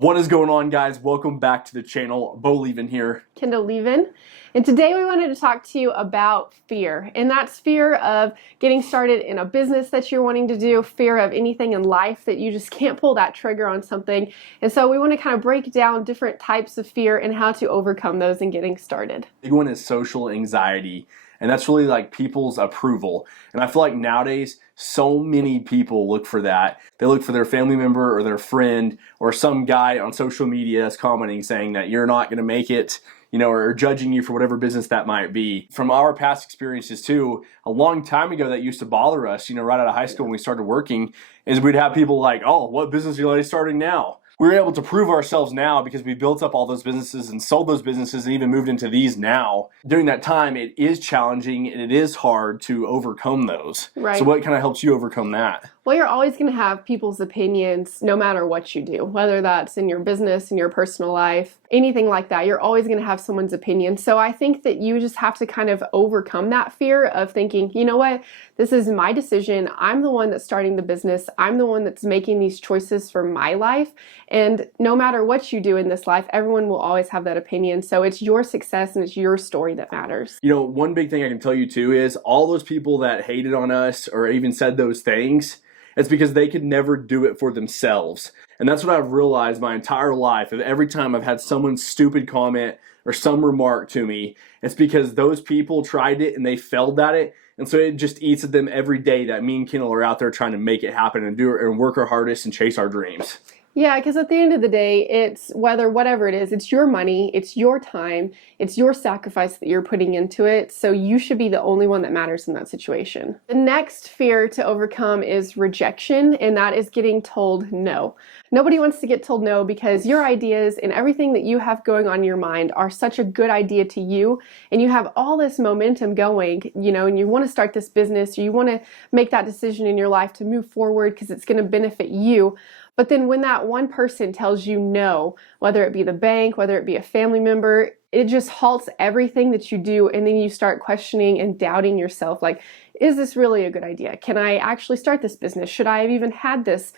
What is going on, guys? Welcome back to the channel. Bo Leven here. Kendall Leven. And today we wanted to talk to you about fear. And that's fear of getting started in a business that you're wanting to do, fear of anything in life that you just can't pull that trigger on something. And so we want to kind of break down different types of fear and how to overcome those in getting started. Big one is social anxiety. And that's really like people's approval. And I feel like nowadays, so many people look for that. They look for their family member or their friend or some guy on social media that's commenting saying that you're not going to make it, or judging you for whatever business that might be. From our past experiences too, a long time ago that used to bother us, right out of high school when we started working, is we'd have people like, oh, what business are you starting now? We're able to prove ourselves now because we built up all those businesses and sold those businesses and even moved into these now. During that time, it is challenging and it is hard to overcome those. Right. So what kind of helps you overcome that? Well, you're always going to have people's opinions no matter what you do, whether that's in your business, in your personal life, anything like that. You're always going to have someone's opinion. So I think that you just have to kind of overcome that fear of thinking, you know what, this is my decision. I'm the one that's starting the business. I'm the one that's making these choices for my life. And no matter what you do in this life, everyone will always have that opinion. So it's your success and it's your story that matters. One big thing I can tell you too is all those people that hated on us or even said those things, it's because they could never do it for themselves. And that's what I've realized my entire life. Of every time I've had someone's stupid comment or some remark to me, it's because those people tried it and they failed at it. And so it just eats at them every day that me and Kendall are out there trying to make it happen and do it and work our hardest and chase our dreams. Yeah, because at the end of the day, it's whatever it is, it's your money, it's your time, it's your sacrifice that you're putting into it, so you should be the only one that matters in that situation. The next fear to overcome is rejection, and that is getting told no. Nobody wants to get told no because your ideas and everything that you have going on in your mind are such a good idea to you, and you have all this momentum going, and you want to start this business, or you want to make that decision in your life to move forward because it's going to benefit you. But then when that one person tells you no, whether it be the bank, whether it be a family member, it just halts everything that you do, and then you start questioning and doubting yourself, like, is this really a good idea? Can I actually start this business? Should I have even had this,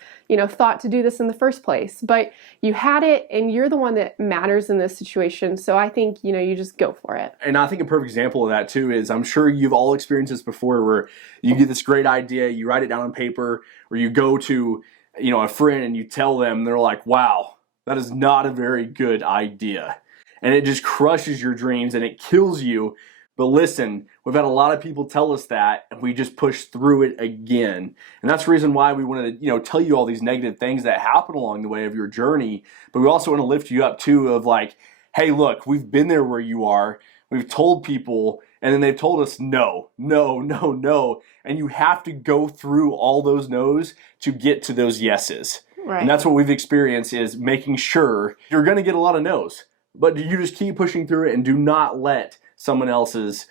thought to do this in the first place? But you had it, and you're the one that matters in this situation, so I think, you just go for it. And I think a perfect example of that too is, I'm sure you've all experienced this before, where you get this great idea, you write it down on paper, or you go to a friend and you tell them, they're like, wow, that is not a very good idea. And it just crushes your dreams and it kills you. But listen, we've had a lot of people tell us that, and we just push through it again. And that's the reason why we wanted to, tell you all these negative things that happen along the way of your journey. But we also want to lift you up too, of like, hey, look, we've been there where you are. We've told people, and then they've told us no, no, no, no. And you have to go through all those no's to get to those yeses. Right. And that's what we've experienced, is making sure you're going to get a lot of no's. But you just keep pushing through it and do not let someone else's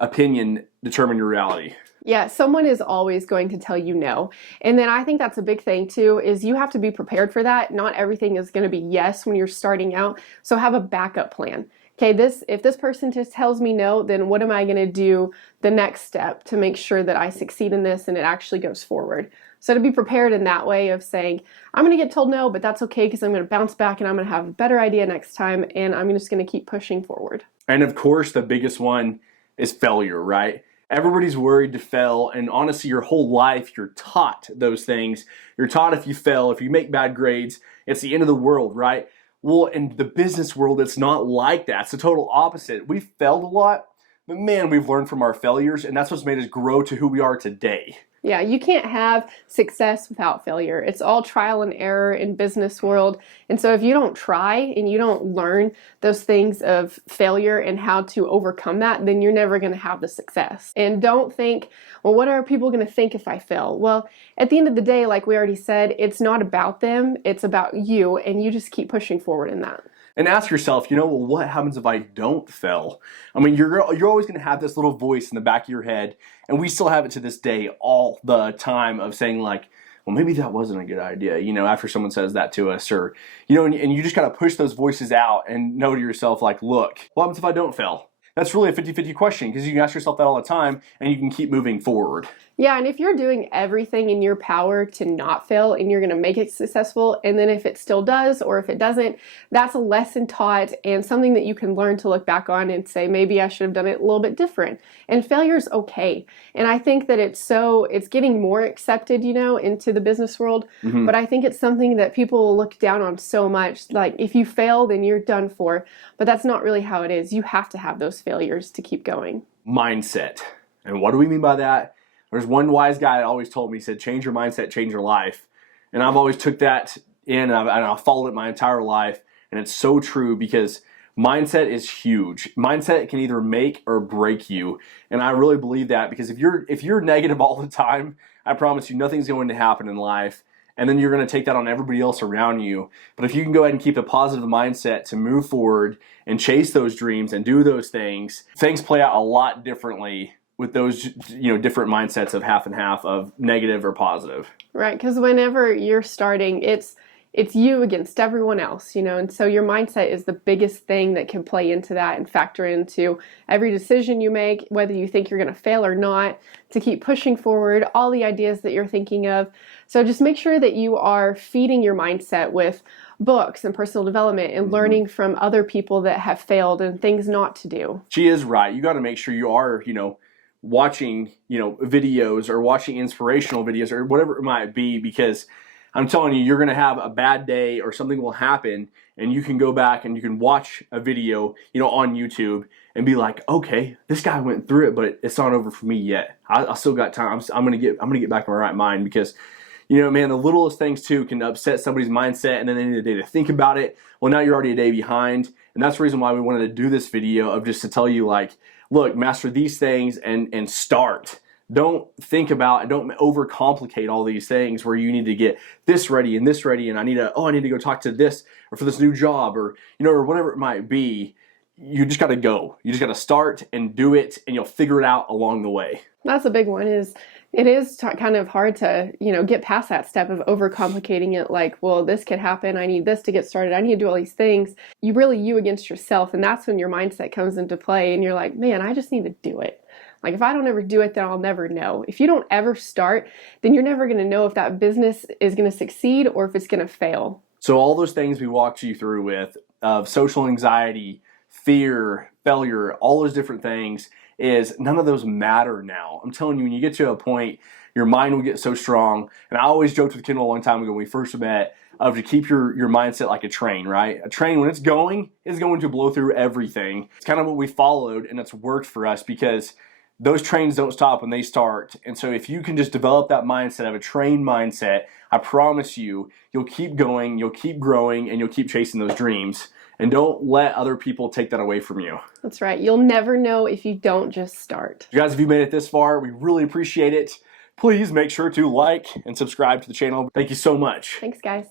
opinion determine your reality. Yeah, someone is always going to tell you no. And then I think that's a big thing too, is you have to be prepared for that. Not everything is going to be yes when you're starting out. So have a backup plan. Okay, if this person just tells me no, then what am I going to do the next step to make sure that I succeed in this and it actually goes forward? So to be prepared in that way of saying, I'm going to get told no, but that's okay because I'm going to bounce back and I'm going to have a better idea next time, and I'm just going to keep pushing forward. And of course, the biggest one is failure, right? Everybody's worried to fail, and honestly, your whole life, you're taught those things. You're taught if you fail, if you make bad grades, it's the end of the world, right? Well, in the business world, it's not like that. It's the total opposite. We've failed a lot, but man, we've learned from our failures, and that's what's made us grow to who we are today. Yeah, you can't have success without failure. It's all trial and error in business world. And so if you don't try and you don't learn those things of failure and how to overcome that, then you're never going to have the success. And don't think, well, what are people going to think if I fail? Well, at the end of the day, like we already said, it's not about them, it's about you, and you just keep pushing forward in that. And ask yourself, well, what happens if I don't fail? I mean, you're always going to have this little voice in the back of your head, and we still have it to this day all the time, of saying like, well, maybe that wasn't a good idea, after someone says that to us, or, and you just got to push those voices out and know to yourself, like, look, what happens if I don't fail? That's really a 50-50 question because you can ask yourself that all the time and you can keep moving forward. Yeah, and if you're doing everything in your power to not fail and you're going to make it successful, and then if it still does or if it doesn't, that's a lesson taught and something that you can learn to look back on and say, maybe I should have done it a little bit different. And failure's okay. And I think that it's getting more accepted, into the business world. Mm-hmm. But I think it's something that people look down on so much. Like, if you fail, then you're done for. But that's not really how it is. You have to have those failures to keep going. Mindset. And what do we mean by that? There's one wise guy that always told me, he said, change your mindset, change your life. And I've always took that in and I've followed it my entire life. And it's so true because mindset is huge. Mindset can either make or break you. And I really believe that because if you're negative all the time, I promise you nothing's going to happen in life. And then you're going to take that on everybody else around you. But if you can go ahead and keep a positive mindset to move forward and chase those dreams and do those things play out a lot differently with those, different mindsets of half and half of negative or positive. Right, because whenever you're starting, it's you against everyone else, and so your mindset is the biggest thing that can play into that and factor into every decision you make, whether you think you're going to fail or not, to keep pushing forward all the ideas that you're thinking of. So just make sure that you are feeding your mindset with books and personal development and learning from other people that have failed and things not to do. She is right. You got to make sure you are, watching, videos or watching inspirational videos or whatever it might be, because I'm telling you, you're going to have a bad day or something will happen and you can go back and you can watch a video, on YouTube and be like, okay, this guy went through it, but it's not over for me yet. I still got time. I'm going to get back to my right mind because, man, the littlest things too can upset somebody's mindset and then they need a day to think about it. Well, now you're already a day behind. And that's the reason why we wanted to do this video, of just to tell you, like, look, master these things and start. Don't think about and don't overcomplicate all these things where you need to get this ready and I need to go talk to this or for this new job or or whatever it might be. You just got to go. You just got to start and do it, and you'll figure it out along the way. That's a big one. It is kind of hard to get past that step of overcomplicating it. Like, well, this could happen. I need this to get started. I need to do all these things. You against yourself, and that's when your mindset comes into play. And you're like, man, I just need to do it. Like, if I don't ever do it, then I'll never know. If you don't ever start, then you're never going to know if that business is going to succeed or if it's going to fail. So all those things we walked you through with of social anxiety, fear, failure, all those different things, is none of those matter now. I'm telling you, when you get to a point, your mind will get so strong. And I always joked with Kendall a long time ago when we first met, of to keep your mindset like a train, right? A train, when it's going to blow through everything. It's kind of what we followed, and it's worked for us because those trains don't stop when they start. And so if you can just develop that mindset of a train mindset, I promise you, you'll keep going, you'll keep growing, and you'll keep chasing those dreams. And don't let other people take that away from you. That's right. You'll never know if you don't just start. You guys, if you made it this far, we really appreciate it. Please make sure to like and subscribe to the channel. Thank you so much. Thanks, guys.